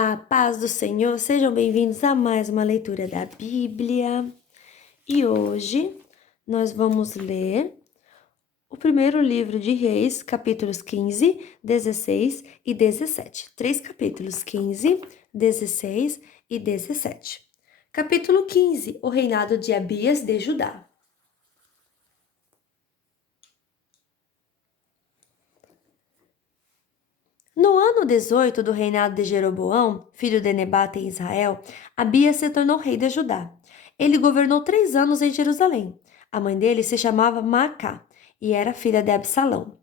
A paz do Senhor, sejam bem-vindos a mais uma leitura da Bíblia. E hoje nós vamos ler o primeiro livro de Reis, capítulos 15, 16 e 17. Três capítulos: 15, 16 e 17. Capítulo 15: O reinado de Abias de Judá. No ano 18 do reinado de Jeroboão, filho de Nebate em Israel, Abias se tornou rei de Judá. Ele governou 3 anos em Jerusalém. A mãe dele se chamava Maacá e era filha de Absalão.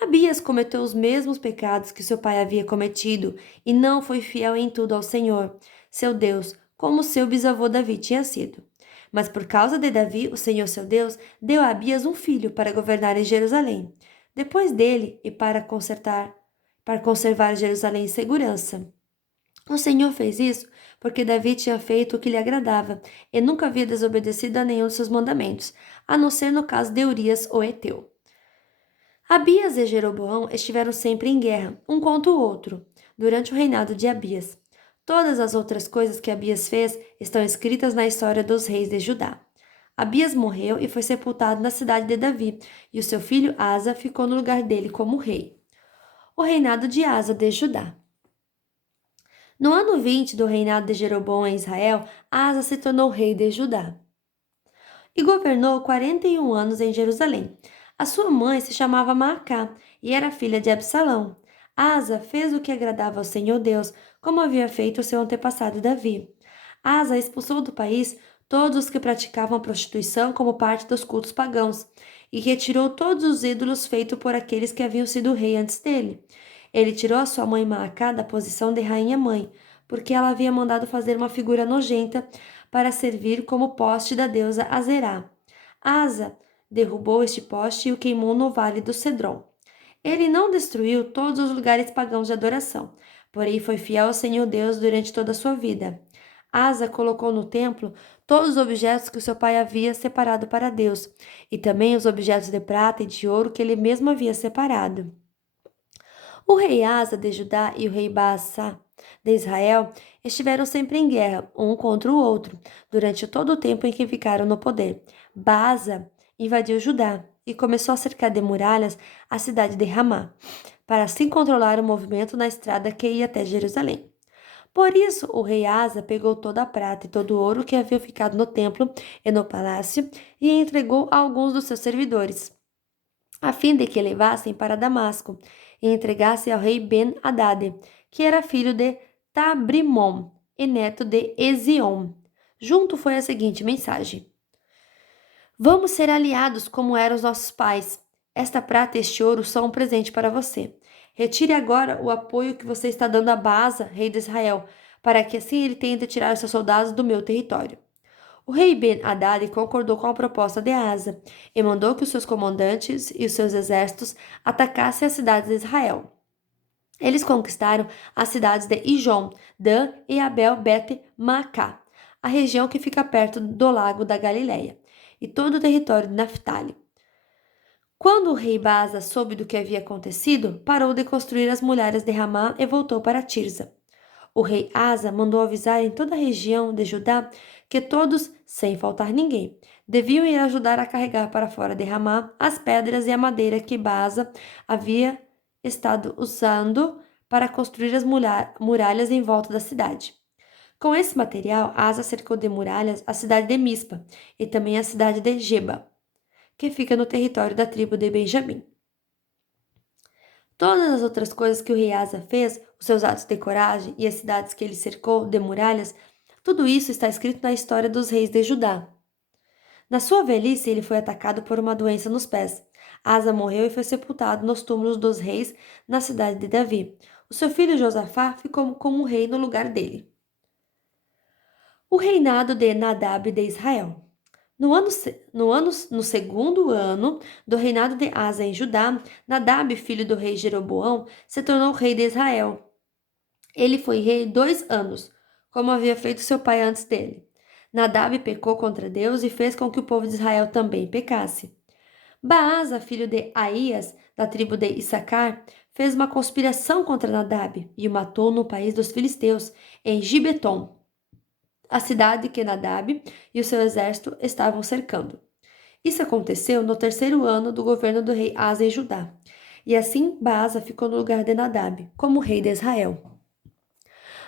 Abias cometeu os mesmos pecados que seu pai havia cometido e não foi fiel em tudo ao Senhor, seu Deus, como seu bisavô Davi tinha sido. Mas por causa de Davi, o Senhor seu Deus deu a Abias um filho para governar em Jerusalém. Depois dele e para conservar Jerusalém em segurança. O Senhor fez isso porque Davi tinha feito o que lhe agradava e nunca havia desobedecido a nenhum de seus mandamentos, a não ser no caso de Urias o Heteu. Abias e Jeroboão estiveram sempre em guerra, um contra o outro, durante o reinado de Abias. Todas as outras coisas que Abias fez estão escritas na história dos reis de Judá. Abias morreu e foi sepultado na cidade de Davi, e o seu filho Asa ficou no lugar dele como rei. O reinado de Asa de Judá. No ano 20 do reinado de Jeroboão em Israel, Asa se tornou rei de Judá e governou 41 anos em Jerusalém. A sua mãe se chamava Maacá e era filha de Absalão. Asa fez o que agradava ao Senhor Deus, como havia feito o seu antepassado Davi. Asa expulsou do país todos os que praticavam prostituição como parte dos cultos pagãos e retirou todos os ídolos feitos por aqueles que haviam sido rei antes dele. Ele tirou a sua mãe Maacá da posição de rainha-mãe, porque ela havia mandado fazer uma figura nojenta para servir como poste da deusa Azerá. Asa derrubou este poste e o queimou no vale do Cedron. Ele não destruiu todos os lugares pagãos de adoração, porém foi fiel ao Senhor Deus durante toda a sua vida. Asa colocou no templo todos os objetos que o seu pai havia separado para Deus, e também os objetos de prata e de ouro que ele mesmo havia separado. O rei Asa de Judá e o rei Baasa de Israel estiveram sempre em guerra, um contra o outro, durante todo o tempo em que ficaram no poder. Baasa invadiu Judá e começou a cercar de muralhas a cidade de Ramá, para assim controlar o movimento na estrada que ia até Jerusalém. Por isso, o rei Asa pegou toda a prata e todo o ouro que havia ficado no templo e no palácio e entregou a alguns dos seus servidores, a fim de que levassem para Damasco e entregassem ao rei Ben-Hadad, que era filho de Tabrimon e neto de Ezion. Junto foi a seguinte mensagem: Vamos ser aliados como eram os nossos pais. Esta prata e este ouro são um presente para você. Retire agora o apoio que você está dando a Baasa, rei de Israel, para que assim ele tente tirar os seus soldados do meu território. O rei Ben-Hadad concordou com a proposta de Asa e mandou que os seus comandantes e os seus exércitos atacassem as cidades de Israel. Eles conquistaram as cidades de Ijon, Dan e Abel-Bet-Maacá, a região que fica perto do lago da Galileia, e todo o território de Naphtali. Quando o rei Baasa soube do que havia acontecido, parou de construir as muralhas de Ramá e voltou para Tirza. O rei Asa mandou avisar em toda a região de Judá que todos, sem faltar ninguém, deviam ir ajudar a carregar para fora de Ramá as pedras e a madeira que Baasa havia estado usando para construir as muralhas em volta da cidade. Com esse material, Asa cercou de muralhas a cidade de Mispa e também a cidade de Geba, que fica no território da tribo de Benjamim. Todas as outras coisas que o rei Asa fez, os seus atos de coragem e as cidades que ele cercou de muralhas, tudo isso está escrito na história dos reis de Judá. Na sua velhice, ele foi atacado por uma doença nos pés. Asa morreu e foi sepultado nos túmulos dos reis na cidade de Davi. O seu filho Josafá ficou como rei no lugar dele. O reinado de Nadab de Israel. No segundo ano do reinado de Asa em Judá, Nadab, filho do rei Jeroboão, se tornou rei de Israel. Ele foi rei 2 anos, como havia feito seu pai antes dele. Nadab pecou contra Deus e fez com que o povo de Israel também pecasse. Baasa, filho de Aías, da tribo de Issacar, fez uma conspiração contra Nadab e o matou no país dos filisteus, em Gibeton, a cidade que Nadab e o seu exército estavam cercando. Isso aconteceu no terceiro ano do governo do rei Asa em Judá. E assim Baasa ficou no lugar de Nadab, como rei de Israel.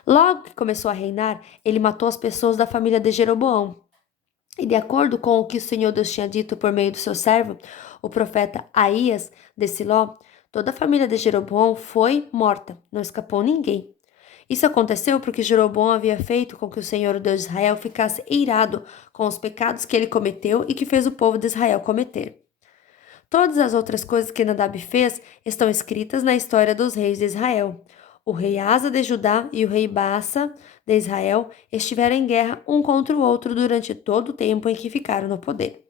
Logo que começou a reinar, ele matou as pessoas da família de Jeroboão. E de acordo com o que o Senhor Deus tinha dito por meio do seu servo, o profeta Aías de Siló, toda a família de Jeroboão foi morta, não escapou ninguém. Isso aconteceu porque Jeroboão havia feito com que o Senhor, o Deus de Israel, ficasse irado com os pecados que ele cometeu e que fez o povo de Israel cometer. Todas as outras coisas que Nadab fez estão escritas na história dos reis de Israel. O rei Asa de Judá e o rei Baasa de Israel estiveram em guerra um contra o outro durante todo o tempo em que ficaram no poder.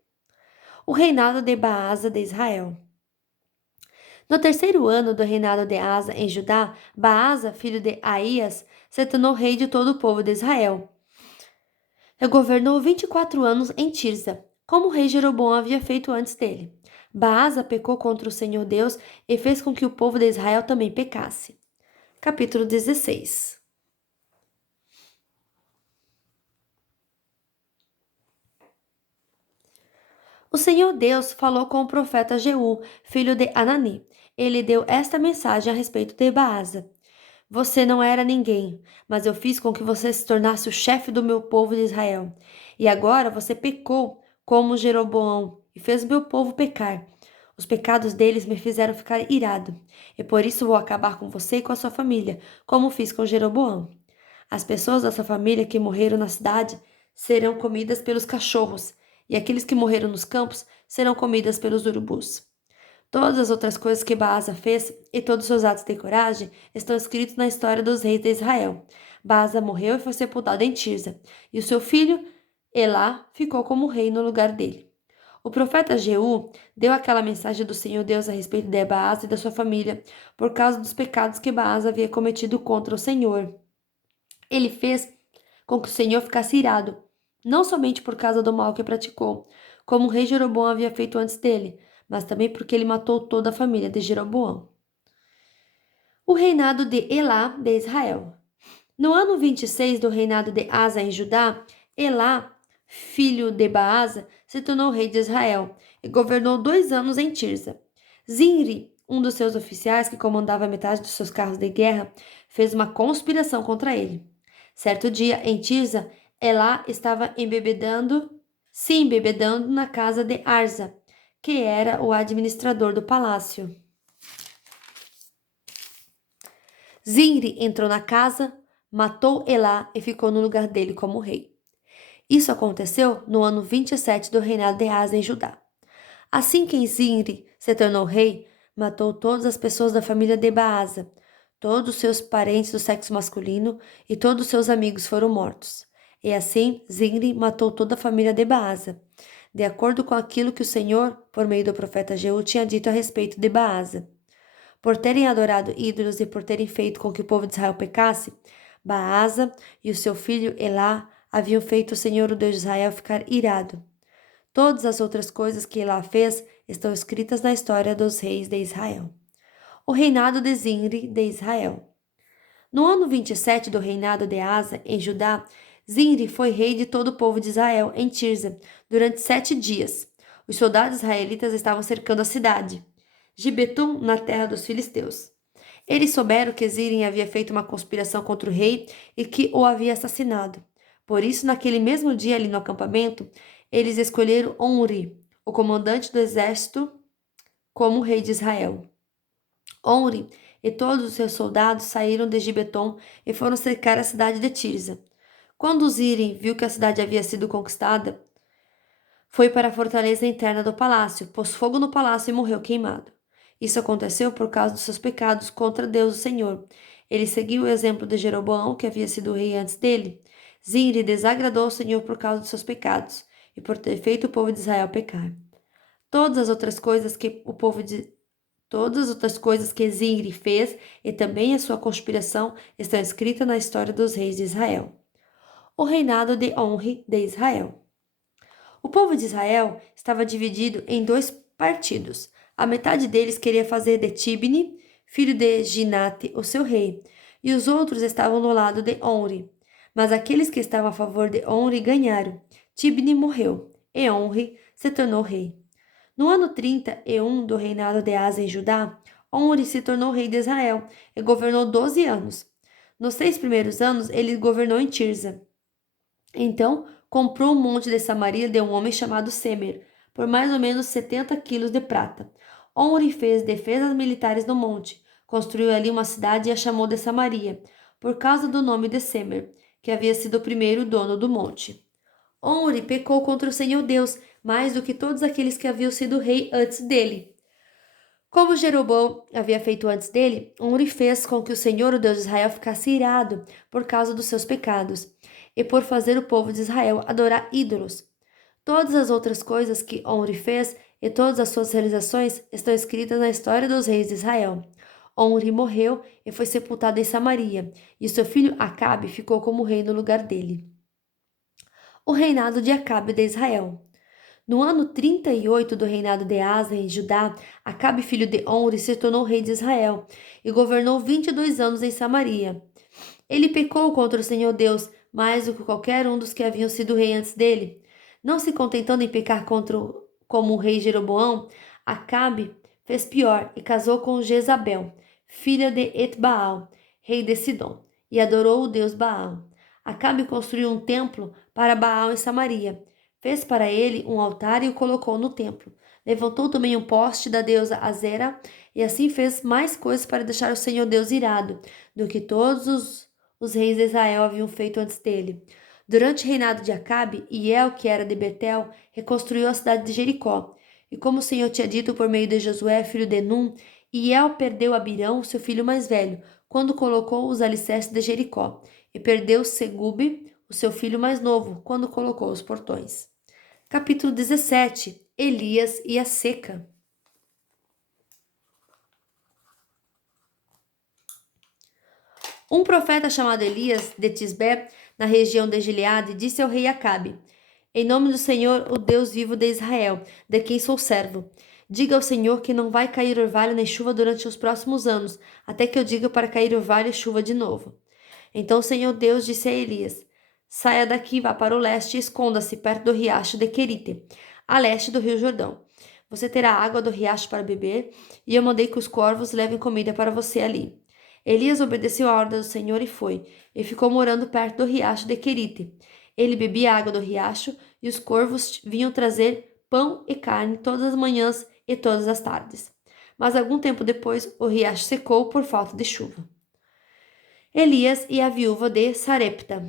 O reinado de Baasa de Israel. No terceiro ano do reinado de Asa em Judá, Baasa, filho de Aías, se tornou rei de todo o povo de Israel. Ele governou 24 anos em Tirza, como o rei Jeroboão havia feito antes dele. Baasa pecou contra o Senhor Deus e fez com que o povo de Israel também pecasse. Capítulo 16. O Senhor Deus falou com o profeta Jeú, filho de Anani. Ele deu esta mensagem a respeito de Baasa. Você não era ninguém, mas eu fiz com que você se tornasse o chefe do meu povo de Israel. E agora você pecou como Jeroboão e fez meu povo pecar. Os pecados deles me fizeram ficar irado, e por isso vou acabar com você e com a sua família, como fiz com Jeroboão. As pessoas da sua família que morreram na cidade serão comidas pelos cachorros, e aqueles que morreram nos campos serão comidas pelos urubus. Todas as outras coisas que Baasa fez e todos os seus atos de coragem estão escritos na história dos reis de Israel. Baasa morreu e foi sepultado em Tirza, e o seu filho Elá ficou como rei no lugar dele. O profeta Jeú deu aquela mensagem do Senhor Deus a respeito de Baasa e da sua família, por causa dos pecados que Baasa havia cometido contra o Senhor. Ele fez com que o Senhor ficasse irado, não somente por causa do mal que praticou, como o rei Jeroboão havia feito antes dele, mas também porque ele matou toda a família de Jeroboão. O reinado de Elá de Israel. No ano 26 do reinado de Asa em Judá, Elá, filho de Baasa, se tornou rei de Israel e governou 2 anos em Tirza. Zinri, um dos seus oficiais que comandava metade dos seus carros de guerra, fez uma conspiração contra ele. Certo dia, em Tirza, Elá estava se embebedando na casa de Arza, que era o administrador do palácio. Zinri entrou na casa, matou Elá e ficou no lugar dele como rei. Isso aconteceu no ano 27 do reinado de Asa em Judá. Assim que Zinri se tornou rei, matou todas as pessoas da família de Baasa. Todos os seus parentes do sexo masculino e todos os seus amigos foram mortos. E assim, Zinri matou toda a família de Baasa, de acordo com aquilo que o Senhor, por meio do profeta Jeú, tinha dito a respeito de Baasa. Por terem adorado ídolos e por terem feito com que o povo de Israel pecasse, Baasa e o seu filho Elá haviam feito o Senhor, o Deus de Israel, ficar irado. Todas as outras coisas que Elá fez estão escritas na história dos reis de Israel. O reinado de Zinri de Israel. No ano 27 do reinado de Asa, em Judá, Zinri foi rei de todo o povo de Israel, em Tirza, durante 7 dias. Os soldados israelitas estavam cercando a cidade, Gibetum, na terra dos filisteus. Eles souberam que Zinri havia feito uma conspiração contra o rei e que o havia assassinado. Por isso, naquele mesmo dia ali no acampamento, eles escolheram Onri, o comandante do exército, como rei de Israel. Onri e todos os seus soldados saíram de Gibeton e foram cercar a cidade de Tirza. Quando Zinri viu que a cidade havia sido conquistada, foi para a fortaleza interna do palácio, pôs fogo no palácio e morreu queimado. Isso aconteceu por causa dos seus pecados contra Deus, o Senhor. Ele seguiu o exemplo de Jeroboão, que havia sido rei antes dele. Zinri desagradou o Senhor por causa dos seus pecados e por ter feito o povo de Israel pecar. Todas as outras coisas que Zinri fez e também a sua conspiração estão escritas na história dos reis de Israel. O reinado de Onri de Israel. O povo de Israel estava dividido em dois partidos. A metade deles queria fazer de Tibni, filho de Ginate, o seu rei, e os outros estavam do lado de Onri. Mas aqueles que estavam a favor de Onri ganharam. Tibni morreu, e Onri se tornou rei. No ano 31 do reinado de Asa em Judá, Onri se tornou rei de Israel e governou 12 anos. Nos 6 primeiros anos, ele governou em Tirza. Então, comprou um monte de Samaria de um homem chamado Semer, por mais ou menos 70 quilos de prata. Omri fez defesas militares no monte, construiu ali uma cidade e a chamou de Samaria, por causa do nome de Semer, que havia sido o primeiro dono do monte. Omri pecou contra o Senhor Deus, mais do que todos aqueles que haviam sido rei antes dele. Como Jeroboão havia feito antes dele, Omri fez com que o Senhor, o Deus de Israel, ficasse irado por causa dos seus pecados e por fazer o povo de Israel adorar ídolos. Todas as outras coisas que Omri fez e todas as suas realizações estão escritas na história dos reis de Israel. Omri morreu e foi sepultado em Samaria, e seu filho Acabe ficou como rei no lugar dele. O reinado de Acabe de Israel. No ano 38 do reinado de Asa em Judá, Acabe, filho de Omri, se tornou rei de Israel e governou 22 anos em Samaria. Ele pecou contra o Senhor Deus mais do que qualquer um dos que haviam sido rei antes dele. Não se contentando em pecar como o rei Jeroboão, Acabe fez pior e casou com Jezabel, filha de Etbaal, rei de Sidom, e adorou o deus Baal. Acabe construiu um templo para Baal em Samaria. Fez para ele um altar e o colocou no templo. Levantou também um poste da deusa Azera e assim fez mais coisas para deixar o Senhor Deus irado do que todos os reis de Israel haviam feito antes dele. Durante o reinado de Acabe, Iel, que era de Betel, reconstruiu a cidade de Jericó. E como o Senhor tinha dito por meio de Josué, filho de Num, Iel perdeu Abirão, seu filho mais velho, quando colocou os alicerces de Jericó, e perdeu Segube, o seu filho mais novo, quando colocou os portões. Capítulo 17. Elias e a seca. Um profeta chamado Elias, de Tisbé, na região de Gileade, disse ao rei Acabe: Em nome do Senhor, o Deus vivo de Israel, de quem sou servo, diga ao Senhor que não vai cair orvalho nem chuva durante os próximos anos, até que eu diga para cair orvalho e chuva de novo. Então o Senhor Deus disse a Elias: Saia daqui, vá para o leste e esconda-se perto do riacho de Querite, a leste do rio Jordão. Você terá água do riacho para beber, e eu mandei que os corvos levem comida para você ali. Elias obedeceu a ordem do Senhor e foi, e ficou morando perto do riacho de Querite. Ele bebia a água do riacho, e os corvos vinham trazer pão e carne todas as manhãs e todas as tardes. Mas algum tempo depois, o riacho secou por falta de chuva. Elias e a viúva de Sarepta.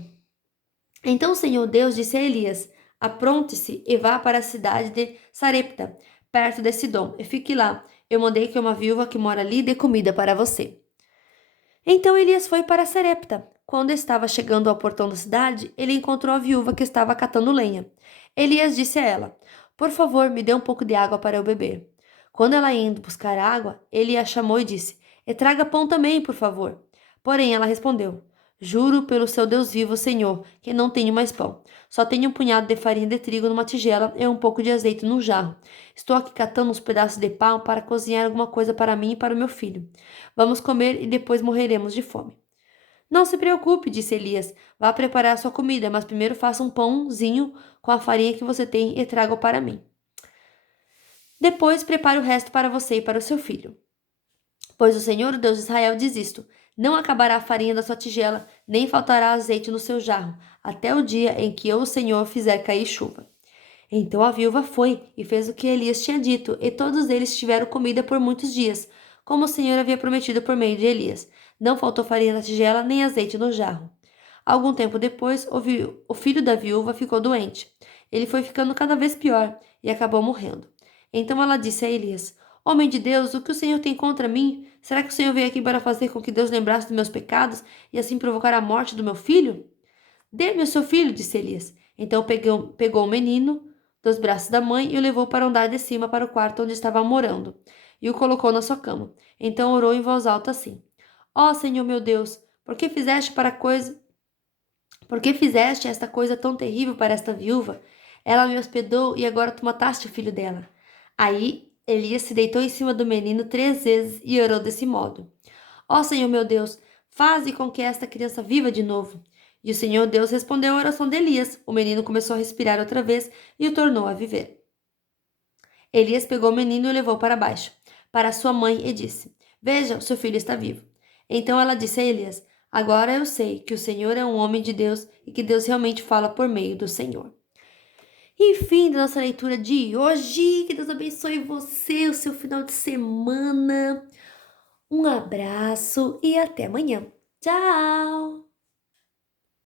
Então o Senhor Deus disse a Elias: Apronte-se e vá para a cidade de Sarepta, perto de Sidom, e fique lá. Eu mandei que uma viúva que mora ali dê comida para você. Então Elias foi para Sarepta. Quando estava chegando ao portão da cidade, ele encontrou a viúva que estava catando lenha. Elias disse a ela: Por favor, me dê um pouco de água para eu beber. Quando ela ia indo buscar água, ele a chamou e disse: E traga pão também, por favor. Porém, ela respondeu: Juro pelo seu Deus vivo, Senhor, que não tenho mais pão. Só tenho um punhado de farinha de trigo numa tigela e um pouco de azeite num jarro. Estou aqui catando uns pedaços de pão para cozinhar alguma coisa para mim e para o meu filho. Vamos comer e depois morreremos de fome. Não se preocupe, disse Elias. Vá preparar a sua comida, mas primeiro faça um pãozinho com a farinha que você tem e traga-o para mim. Depois prepare o resto para você e para o seu filho. Pois o Senhor, o Deus de Israel, diz isto: Não acabará a farinha da sua tigela, nem faltará azeite no seu jarro, até o dia em que eu, o Senhor, fizer cair chuva. Então a viúva foi e fez o que Elias tinha dito, e todos eles tiveram comida por muitos dias, como o Senhor havia prometido por meio de Elias. Não faltou farinha na tigela, nem azeite no jarro. Algum tempo depois, o filho da viúva ficou doente. Ele foi ficando cada vez pior e acabou morrendo. Então ela disse a Elias: Homem de Deus, o que o Senhor tem contra mim? Será que o Senhor veio aqui para fazer com que Deus lembrasse dos meus pecados e assim provocar a morte do meu filho? Dê-me o seu filho, disse Elias. Então pegou o menino dos braços da mãe e o levou para o andar de cima para o quarto onde estava morando, e o colocou na sua cama. Então orou em voz alta assim: Ó Senhor meu Deus, por que fizeste esta coisa tão terrível para esta viúva? Ela me hospedou e agora tu mataste o filho dela. Aí Elias se deitou em cima do menino 3 vezes e orou desse modo: Ó Senhor meu Deus, faze com que esta criança viva de novo. E o Senhor Deus respondeu a oração de Elias. O menino começou a respirar outra vez e o tornou a viver. Elias pegou o menino e o levou para baixo, para sua mãe, e disse: Veja, o seu filho está vivo. Então ela disse a Elias: Agora eu sei que o Senhor é um homem de Deus e que Deus realmente fala por meio do Senhor. E fim da nossa leitura de hoje. Que Deus abençoe você, o seu final de semana. Um abraço e até amanhã. Tchau!